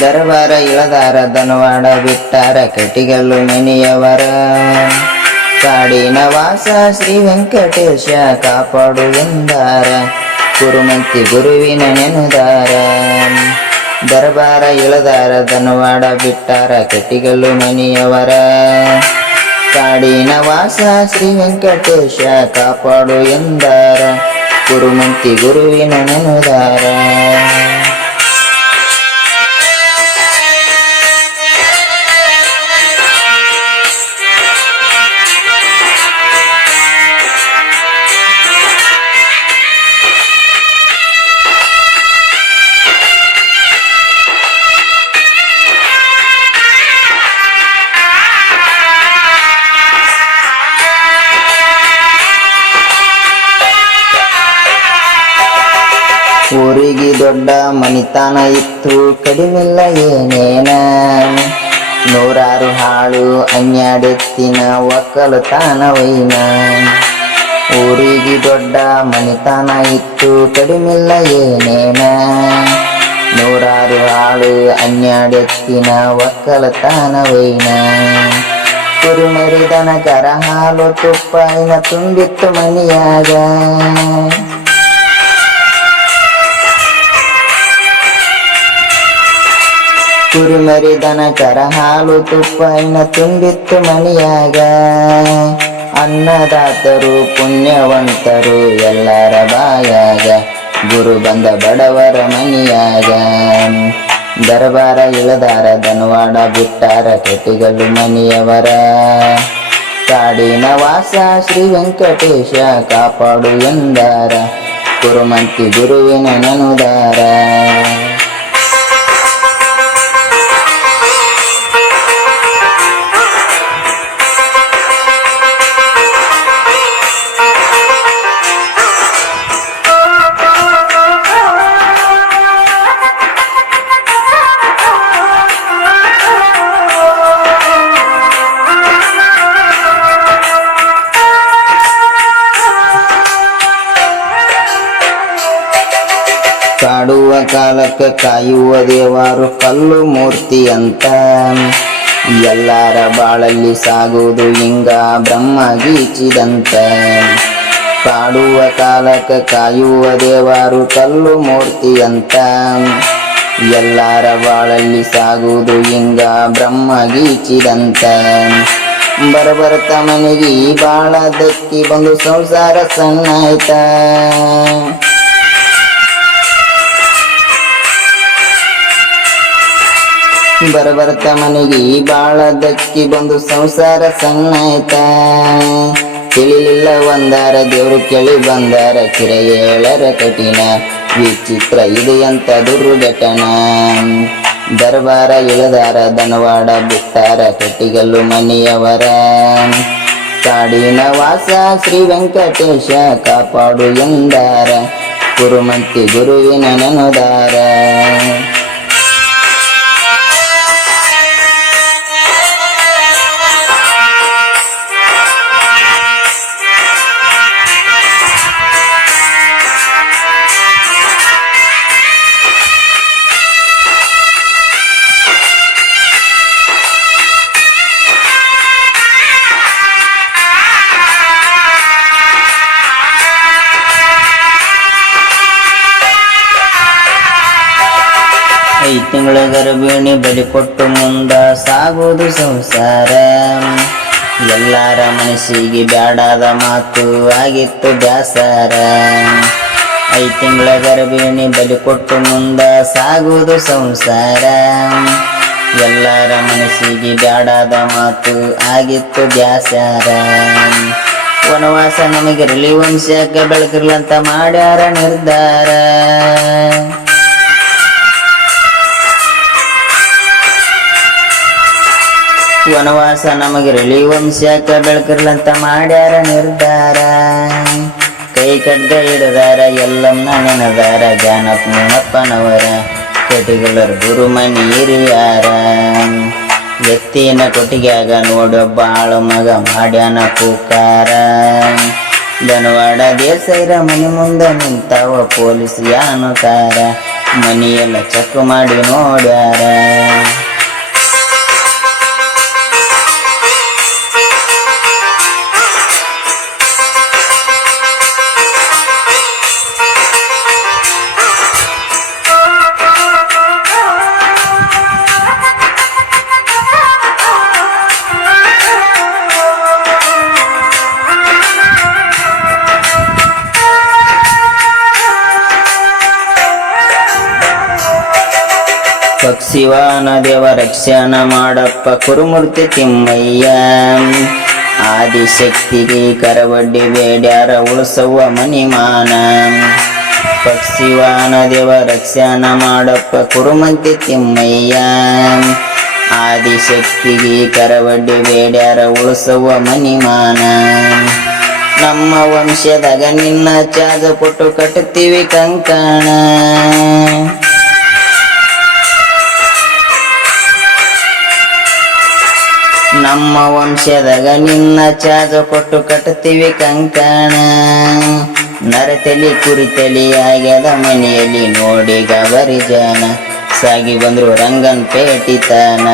ದರಬಾರ ಇಳದಾರ ದನವಾಡ ಬಿಟ್ಟಾರ ಕಟಿಗಲ್ಲು ಮನೆಯವರ. ಕಾಡಿನ ವಾಸ ಶ್ರೀ ವೆಂಕಟೇಶ ಕಾಪಾಡು ಎಂದಾರ ಕುರುಮಂತಿ ಗುರುವಿನ ನೆನೆದಾರ. ದರಬಾರ ಇಳದಾರ ದನವಾಡ ಬಿಟ್ಟಾರ ಕಟಿಗಲ್ಲು ಮನೆಯವರ. ಕಾಡಿನ ವಾಸ ಶ್ರೀ ವೆಂಕಟೇಶ ಕಾಪಾಡು ಎಂದಾರ ಕುರುಮಂತಿ ಗುರುವಿನ ನೆನೆದಾರ. ಊರಿಗೆ ದೊಡ್ಡ ಮನಿತಾನ ಇತ್ತು ಕಡಿಮಿಲ್ಲ ಏನೇನ. ನೂರಾರು ಹಾಳು ಅನ್ಯಾಡೆತ್ತಿನ ಒಕ್ಕಲತಾನ ವೈನ. ಊರಿಗೆ ದೊಡ್ಡ ಮನಿತಾನ ಇತ್ತು ಕಡಿಮಿಲ್ಲ ಏನೇನ. ನೂರಾರು ಹಾಳು ಅನ್ಯಾಡೆತ್ತಿನ ಒಕ್ಕಲತಾನ ವೈನ. ಕುರಿಮರಿದನ ಕರ ಹಾಲು ತುಪ್ಪ ಇನ ತುಂಬಿತ್ತು ಮನಿಯಾಗ. ಕುರಿಮರಿದನ ಕರ ಹಾಲು ತುಪ್ಪ ಇನ ತುಂಬಿತ್ತು ಮನಿಯಾಗ. ಅನ್ನದಾತರು ಪುಣ್ಯವಂತರು ಎಲ್ಲರ ಬಾಯಾಗ. ಗುರು ಬಂದ ಬಡವರ ಮನಿಯಾಗ. ದರಬಾರ ಇಳದಾರ ದನವಾಡ ಬಿಟ್ಟಾರ ಕಟಿಗಲ್ಲು ಮನೆಯವರ. ಕಾಡಿನ ವಾಸ ಶ್ರೀ ವೆಂಕಟೇಶ ಕಾಪಾಡು ಎಂದಾರ ಕುರುಮಂತಿ ಗುರುವಿನ ನೆನೆದಾರ. ಕಾಡುವ ಕಾಲಕ್ಕೆ ಕಾಯುವ ದೇವರು ಕಲ್ಲು ಮೂರ್ತಿ ಅಂತ. ಎಲ್ಲರ ಬಾಳಲ್ಲಿ ಸಾಗುವುದು ಹಿಂಗ ಬ್ರಹ್ಮ ಗೀಚಿದಂತ. ಕಾಡುವ ಕಾಲಕ್ಕೆ ಕಾಯುವ ದೇವರು ಕಲ್ಲು ಮೂರ್ತಿ ಅಂತ. ಎಲ್ಲರ ಬಾಳಲ್ಲಿ ಸಾಗುವುದು ಹಿಂಗ ಬ್ರಹ್ಮ ಗೀಚಿದಂತ. ಬರಬರ್ತ ಮನೆಗೆ ಬಾಳ ದಕ್ಕಿ ಬಂದು ಸಂಸಾರ ಸಣ್ಣ ಆಯ್ತ. ಬರಬರ್ತ ಮನೆಗೆ ಬಾಳ ದಕ್ಕಿ ಬಂದು ಸಂಸಾರ ಸಣ್ಣ ಆಯ್ತ. ತಿಳಿಲಿಲ್ಲ ಒಂದಾರ ದೇವ್ರು ಕೇಳಿ ಬಂದಾರ ಕಿರೆಯೇಳರ ಕಠಿಣ. ವಿಚಿತ್ರ ಇದೆಯಂತ ದುರ್ಘಟನ. ದರಬಾರ ಇಳದಾರ ದನವಾಡ ಬಿಟ್ಟಾರ ಕಟಿಗಲ್ಲು ಮನೆಯವರ. ಕಾಡಿನ ವಾಸ ಶ್ರೀ ವೆಂಕಟೇಶ ಕಾಪಾಡು ಎಂದಾರ ಕುರುಮಂತಿ ಗುರುವಿನ ನೆನೆದಾರ. ಐದು ತಿಂಗಳ ಗರ್ಭಿಣಿ ಬಲಿ ಕೊಟ್ಟು ಮುಂದ ಸಾಗೋದು ಸಂಸಾರ. ಎಲ್ಲರ ಮನಸ್ಸಿಗೆ ಬ್ಯಾಡಾದ ಮಾತು ಆಗಿತ್ತು ಬ್ಯಾಸಾರ. 5 ತಿಂಗಳ ಗರ್ಭಿಣಿ ಬಲಿ ಕೊಟ್ಟು ಮುಂದ ಸಾಗೋದು ಸಂಸಾರ. ಎಲ್ಲರ ಮನಸ್ಸಿಗೆ ಬ್ಯಾಡಾದ ಮಾತು ಆಗಿತ್ತು ಬ್ಯಾಸಾರ. ವನವಾಸ ನಮಗಿರಲಿ ವಂಶಕ್ಕೆ ಬೆಳಕಿರ್ಲಂತ ಮಾಡ್ಯಾರ ನಿರ್ಧಾರ. ವನವಾಸ ನಮಗಿರಲಿ ವಂಶಕ್ಕೆ ಬೆಳಕಿರ್ಲಂತ ಮಾಡ್ಯಾರ ನಿರ್ಧಾರ. ಕೈ ಕಡ್ಗ ಹಿಡದಾರ ಎಲ್ಲಮ್ಮ ನೆನದಾರ ಜಾನಪ್ಪ ಮುನಪ್ಪನವರ ಕಟಿಗಲರ ಗುರುಮನಿ ಹಿರಿಯಾರ. ಎತ್ತಿನ ಕೊಟ್ಟಿಗ್ಯಾಗ ನೋಡೊಬ್ಬ ಆಳು ಮಗ ಮಾಡ್ಯಾನ ಪುಕಾರ. ದನವಾಡ ದೇಸೈರ ಮನೆ ಮುಂದೆ ನಿಂತಾವ ಪೊಲೀಸ್ ಯಾನುಕಾರ. ಮನಿಯೆಲ್ಲ ಚೆಕ್ ಮಾಡಿ ನೋಡ್ಯಾರ. ಪಕ್ಷಿವಾನ ದೇವ ರಕ್ಷಣ ಮಾಡಪ್ಪ ಕುರುಮೂರ್ತಿ ತಿಮ್ಮಯ್ಯ. ಆದಿಶಕ್ತಿಗೆ ಕರವಡ್ಡಿ ಬೇಡ್ಯಾರ ಉಳಿಸವ್ವ ಮನಿಮಾನ. ಪಕ್ಷಿವಾನ ದೇವ ರಕ್ಷಣ ಮಾಡಪ್ಪ ಕುರುಮೂರ್ತಿ ತಿಮ್ಮಯ್ಯ. ಆದಿಶಕ್ತಿಗೆ ಕರವಡ್ಡಿ ಬೇಡ್ಯಾರ ಉಳಿಸವ್ವ ಮನಿಮಾನ. ನಮ್ಮ ವಂಶದಾಗ ನಿನ್ನ ಚಾಜ ಕೊಟ್ಟು ಕಟ್ಟುತ್ತೀವಿ ಕಂಕಣ. ನಮ್ಮ ವಂಶದಾಗ ನಿನ್ನ ಚಾಜ ಕೊಟ್ಟು ಕಟ್ಟುತ್ತೀವಿ ಕಂಕಣ. ನರತಲಿ ಕುರಿತಲಿ ಆಗ್ಯದ ಮನೆಯಲ್ಲಿ ನೋಡಿ ಗಬರಿ ಜನ. ಸಾಗಿ ಬಂದ್ರು ರಂಗನ್ ಪೇಟಿತನ.